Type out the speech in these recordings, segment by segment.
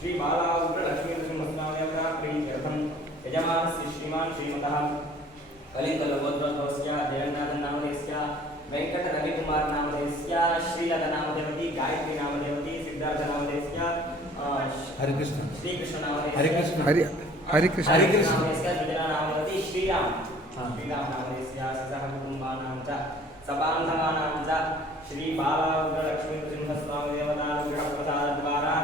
श्री बालाउग्र लक्ष्मी नृसिंहस्वामिनः प्रीत्यर्थं यजमानस्य श्रीमान् श्रीमतः कलितलभद्रस्य जगन्नाथन नामधेयस्य वेंकट रविकुमार नामधेयस्य श्रीलता नामधेयवती गायत्री नामधेयवती सिद्धार्थ नामधेयस्य हरे कृष्ण श्री कृष्ण नामधेयस्य हरे कृष्ण हरे कृष्ण नामधेयस्य द्विजना नामधेयवती श्रीराम श्रीराम नामधेयस्य सह कुटुंबानां च सबान्धवानां च श्री बालाउग्र लक्ष्मी नृसिंहस्वामी देवतानुग्रह प्रसाद द्वारा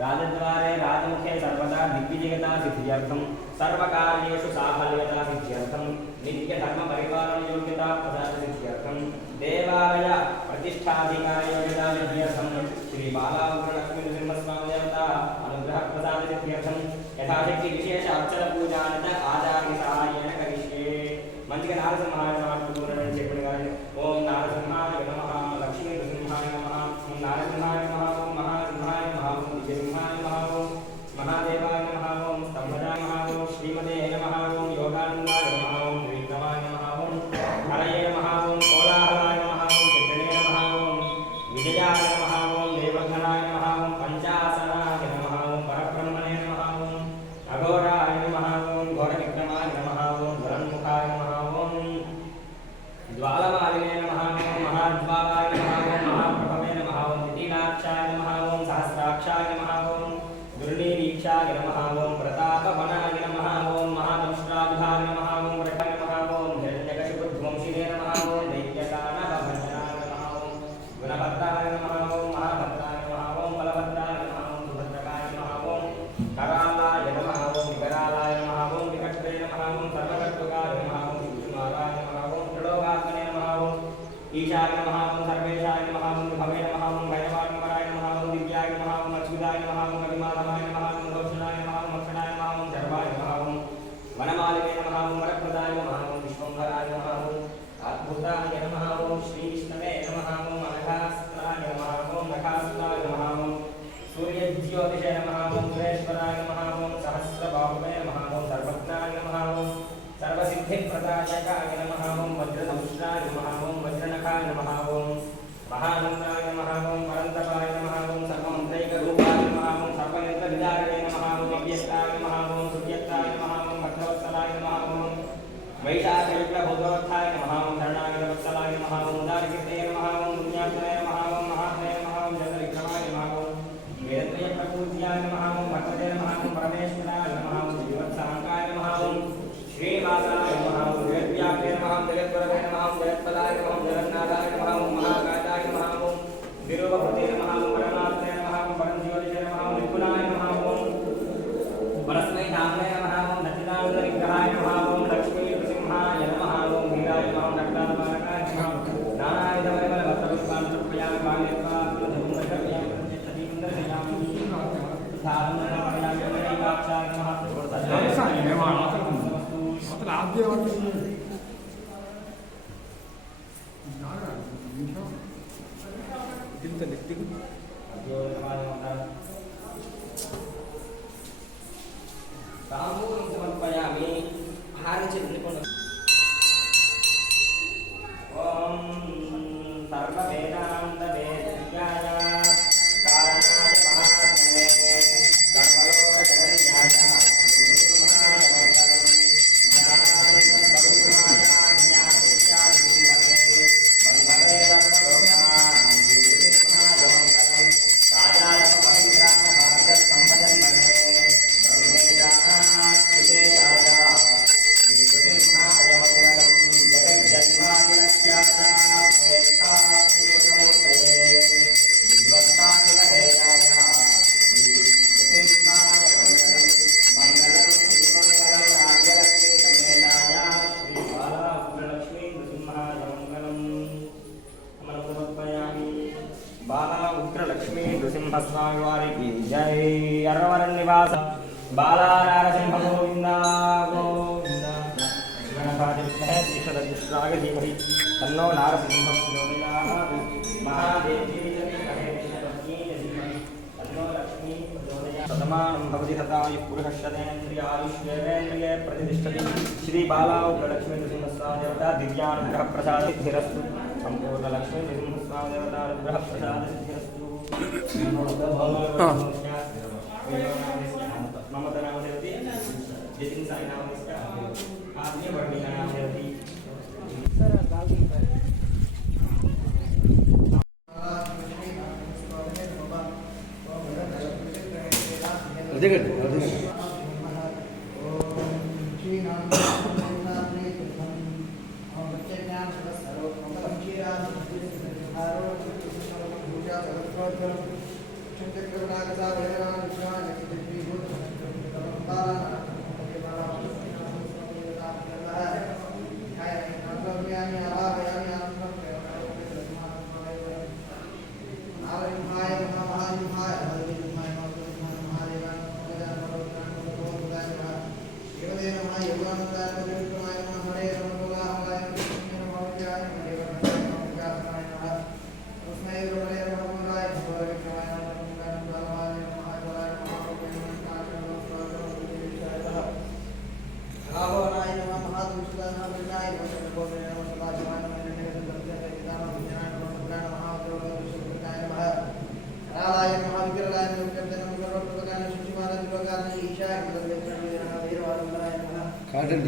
राजद्वारे राजमुखे सर्वदा दिग्विजयता सिद्ध्यर्थं सर्वकार्येषु साफल्यता सिद्ध्यर्थं नित्य धर्म परिपालन योग्यता प्रसाद सिद्ध्यर्थं देवालय प्रतिष्ठाधिकार योग्यता सिद्ध्यर्थं श्री बालाउग्र लक्ष्मी नृसिंहस्वामी देवता अनुग्रह प्रसाद सिद्ध्यर्थं यथाशक्ति विशेष अर्चन पूजान च आचार्य सहायेन करिष्ये मंदिर नारसिंहाय नमः पूर्ण चेपणगाय ओम नारसिंहाय नमः लक्ष्मी नृसिंहाय नमः ओम नारसिंहाय नमः ओम महासिंहाय नमः ओम विजयसिंहाय नमः ओम महादेवाय नमः ओम स्तंभजाय नमः ओम श्रीमते नमः ओम योगानंदाय नमः ओम विक्रमाय नमः ओम हरये नमः ओम कोलाहलाय नमः ओम चित्रणे नमः ओम विजयाय नमः ओम देवघनाय नमः ओम पंचासनाय नमः ओम परब्रह्मणे नमः ओम अघोराय नमः ओम घोरविक्रमाय नमः ओम धरन्मुखाय नमः ओम ज्वालमालिने नमः ओम महाज्वालाय नमः ओम महाप्रभवे नमः ओम दितिनाक्षाय नमः ओम सहस्राक्षाय नमः ओम दुर्निरीक्षाय नमः ओम प्रतापवनाय नमः ओम महादंष्ट्रायुधाय नमः ओम वृषाय नमः ओम हिरण्यकशिपुध्वंसिने नमः ओम दैत्यदानवभञ्जनाय नमः ओम गुणभद्राय नमः ओम महाभद्राय नमः ओम बलभद्राय नमः ओम सुभद्रकाय नमः ओम करालाय नमः ओम विकरालाय नमः ओम विकटे नमः ओम सर्वकर्तृकाय नमः ओम शिवकुमाराय नमः ओम त्रिलोकात्मने नमः ओम ईशाय नमः ओम सर्वेशाय नमः ओम भवे नमः ओम भैरवाय नमः ओम दिव्याय नमः ओम अच्युताय नमः ओम कविमाधवाय नमः ओम घोषणाय नमः ओम अक्षणाय नमः ओम सर्वाय नमः ओम वनमालिने नमः ओम वरप्रदाय नमः ओम विश्वंभराय नमः ओम अद्भुताय नमः ओम श्रीविष्णवे नमः ओम अनघास्त्राय नमः ओम नखास्त्राय नमः ओम सूर्यज्योतिषे नमः ओम सुरेश्वराय नमः ओम सहस्रबाहुवे नमः ओम सर्वज्ञाय नमः ओम सर्वसिद्धिप्रदायकाय नमः ओम वज्रदंष्ट्राय नमः ओम वज्रनखाय नमः ओम महानन्दाय नमः ओम परन्तपाय नमः ओम सर्वमन्त्रैकरूपाय नमः ओम सर्वनेत्रविदारणे नमः ओम अव्यक्ताय नमः ओम सुव्यक्ताय नमः ओम भद्रवत्सलाय नमः ओम वैशाखयुक्लभूतवत्थाय नमः ओम धरणायुधवत्सलाय नमः ओम उदारकीर्तये नमः ओम पुण्यात्मने नमः ओम महात्मने नमः ओम जगद्विक्रमाय नमः ओम वेदत्रयप्रपूज्याय नमः ओम भक्तये नमः ओम परमेश्वराय नमः ओम श्रीवत्साङ्काय नमः ओम श्रीवासाय नमः ओम जगद्व्याप्ते नमः ओम जगद्गुरवे नमः ओम जगत्पदाय नमः ओम जगन्नाथाय नमः ओम महाकायाय नमः ओम विरूपभूते नमः ओम परमात्मने नमः ओम परमज्योतिषे नमः ओम निर्गुणाय नमः ओम परस्मै धाम्ने नमः ओम दक्षिणानन्दविग्रहाय नमः ओम लक्ष्मी नृसिंहाय नमः ओम वीराय नमः ओम नक्तालबालकाय नमः ओम नानाविधमलभक्तपुष्पान् समर्पयामि भागयत्वा धूमं दर्शयामि प्रतिष्ठितं दर्शयामि धारणं समर्पयामि वैकाक्षाय नमः ताम्बूलं समर्पयामि हारचित्रिकोण ओम सर्ववेदान्तवेद्याय कारणाय महात्मने सर्वलोकजनन्याय श्रीमहाय मंगलम् ज्ञानानन्दस्वरूपाय ज्ञानविद्याधिपतये बन्धवे सर्वलोकानां श्रीमहाय मंगलम् राजाय पवित्राय भारतस्तम्भजन्मने ब्रह्मेशानास्तिते राजा श्रीमहाय मंगलम् जगज्जन्मादिलक्ष्याय श्रेष्ठास्तिपुरुषमूर्तये विद्वत्ताखिलहेयाय श्रीनृसिंहाय मंगलम् मंगलं श्रीमङ्गलं राज्यलक्ष्मी समेताय श्रीबालाउग्रलक्ष्मी नृसिंहाय मंगलम् नमः समर्पयामि बालाउग्रलक्ष्मी नृसिंहस्वामी वारिकी जय अरवरनिवास बाला नारसिंह गोविंद गोविंद गणपतिर्महे ईश्वरदुष्टाय धीमहि तन्नो नारसिंहः प्रचोदयात् महादेवी धीमहि तन्नो लक्ष्मी प्रचोदयात् शतमानं भवति तथायुः पुरुषः शतेन्द्रियायुष्येवेन्द्रिये प्रतिष्ठति श्री बालाउग्रलक्ष्मी नृसिंहस्वामी देवता दिव्यानुग्रहप्रसादसिद्धिरस्तु सम्पूर्णलक्ष्मी नृसिंहस्वामी देवता अनुग्रहप्रसादसिद्धिरस्तु ममता नाम देवती जितिन साई नाम इसका आदमी बढ़नी का नाम देवती కాటన్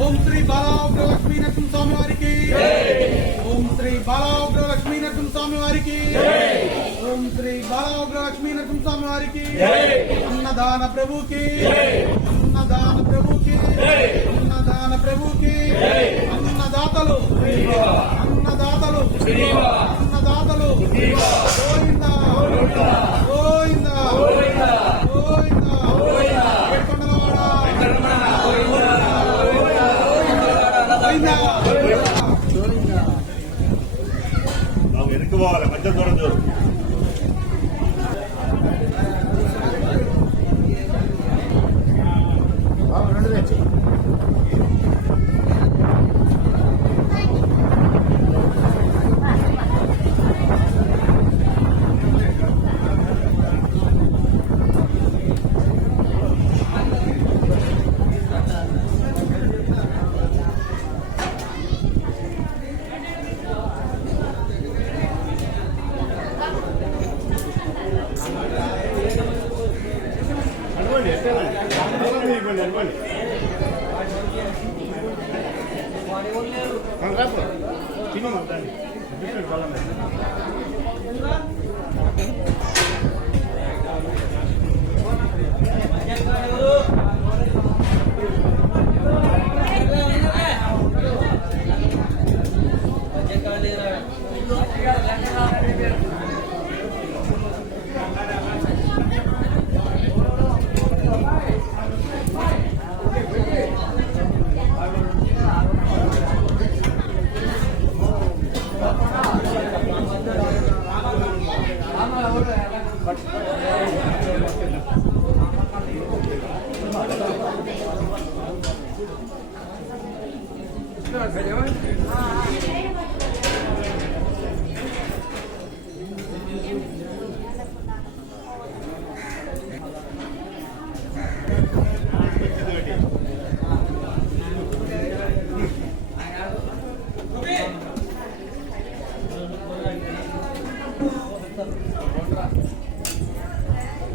ఓం శ్రీ బాలాగ్ర లక్ష్మీ నరసింహ స్వామి వారికి ఓం శ్రీ బాలాగ్ర లక్ష్మీ నరసింహ స్వామి వారికి ఓం శ్రీ బాలాగ్ర లక్ష్మీ నరసింహ స్వామి వారికి అన్నదాన ప్రభుకి అన్నదాన ప్రభుకి అన్నదాన ప్రభుకి అన్నదాన అన్నదాతలు గోవిందా గోవిందా గోవిందా ఏడుకొండలవాడ గోవిందా వెనక్కి పోవాలి మధ్య దూరం చూడు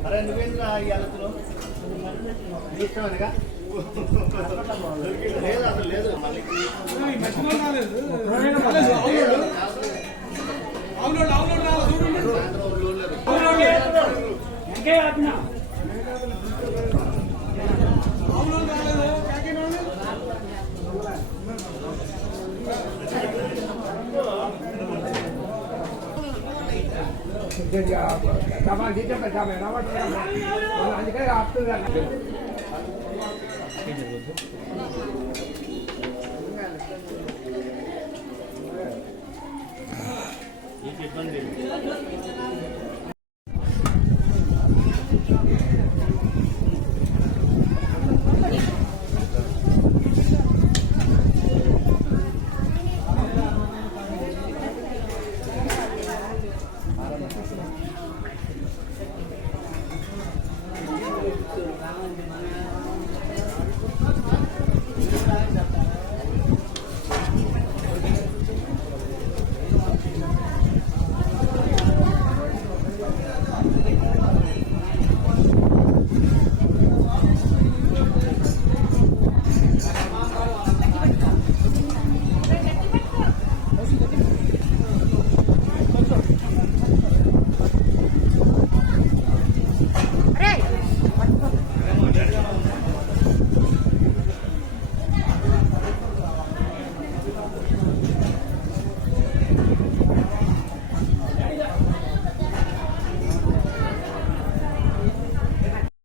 అరే నువ్వేంద్రా ఈ అలతలో ఇష్టం అనగా లేదు అసలు లేదు మళ్ళీ అందుకే ఆపుతుంది